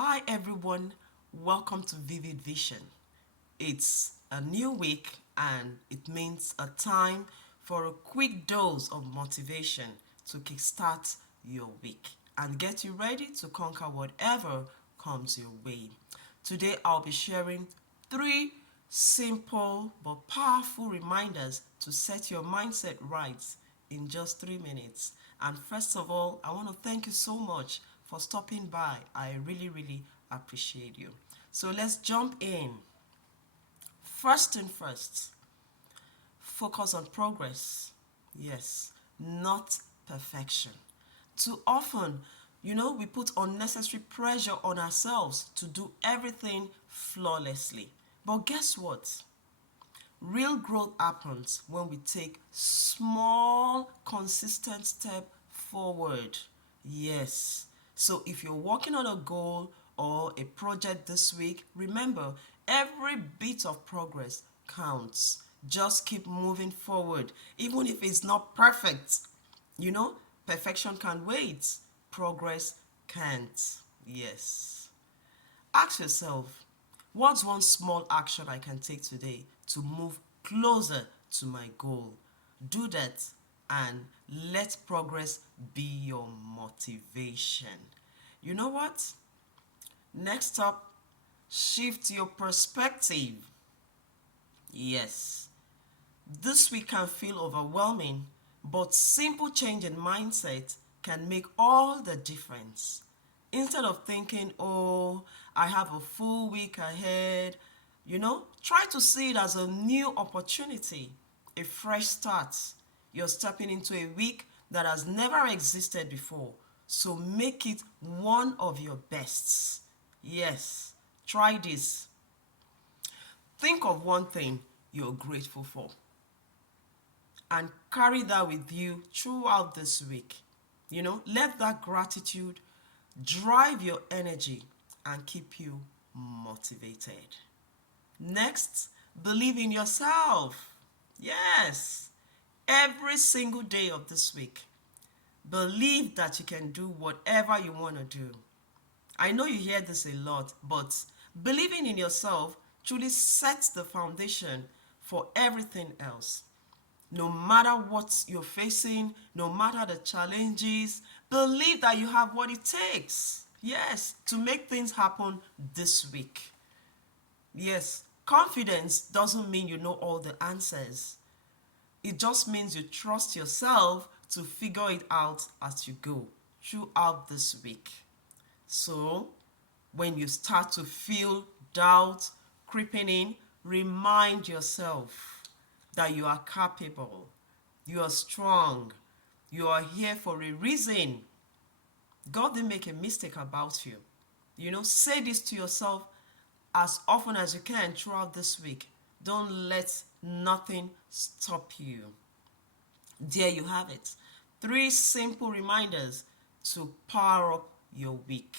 Hi everyone, welcome to Vivid Vision. It's a new week and it means a time for a quick dose of motivation to kickstart your week and get you ready to conquer whatever comes your way. Today I'll be sharing three simple but powerful reminders to set your mindset right in just 3 minutes. And first of all, I want to thank you so much for stopping by. I really appreciate you. So let's jump in. First and first, focus on progress. Yes, not perfection. Too often, we put unnecessary pressure on ourselves to do everything flawlessly. But guess what? Real growth happens when we take small, consistent step forward. Yes. So if you're working on a goal or a project this week, remember every bit of progress counts. Just keep moving forward, even if it's not perfect. You know, perfection can wait, progress can't. Yes. Ask yourself, what's one small action I can take today to move closer to my goal? Do that and let progress be your motivation. You know what? Next up, shift your perspective. Yes, this week can feel overwhelming, but simple change in mindset can make all the difference. Instead of thinking, oh, I have a full week ahead, try to see it as a new opportunity, a fresh start. You're stepping into a week that has never existed before, so make it one of your bests. Yes, try this. Think of one thing you're grateful for and carry that with you throughout this week. Let that gratitude drive your energy and keep you motivated. Next, believe in yourself. Yes, every single day of this week, believe that you can do whatever you want to do. I know you hear this a lot, but believing in yourself truly sets the foundation for everything else. No matter what you're facing, no matter the challenges, believe that you have what it takes. Yes, to make things happen this week. Yes, confidence doesn't mean you know all the answers. It just means you trust yourself to figure it out as you go throughout this week. So, when you start to feel doubt creeping in, remind yourself that you are capable, you are strong, you are here for a reason. God didn't make a mistake about you. Say this to yourself as often as you can throughout this week. Don't let nothing stop you. There you have it. Three simple reminders to power up your week.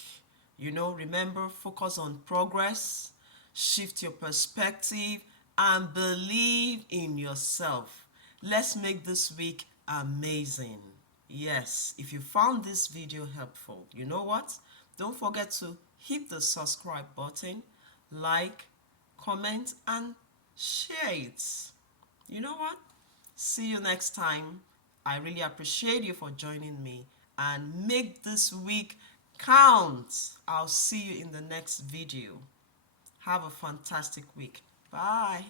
Remember, focus on progress, shift your perspective, and believe in yourself. Let's make this week amazing. Yes, if you found this video helpful, you know what? Don't forget to hit the subscribe button, like, comment, and share it. You know what? See you next time. I really appreciate you for joining me and make this week count. I'll see you in the next video. Have a fantastic week. Bye.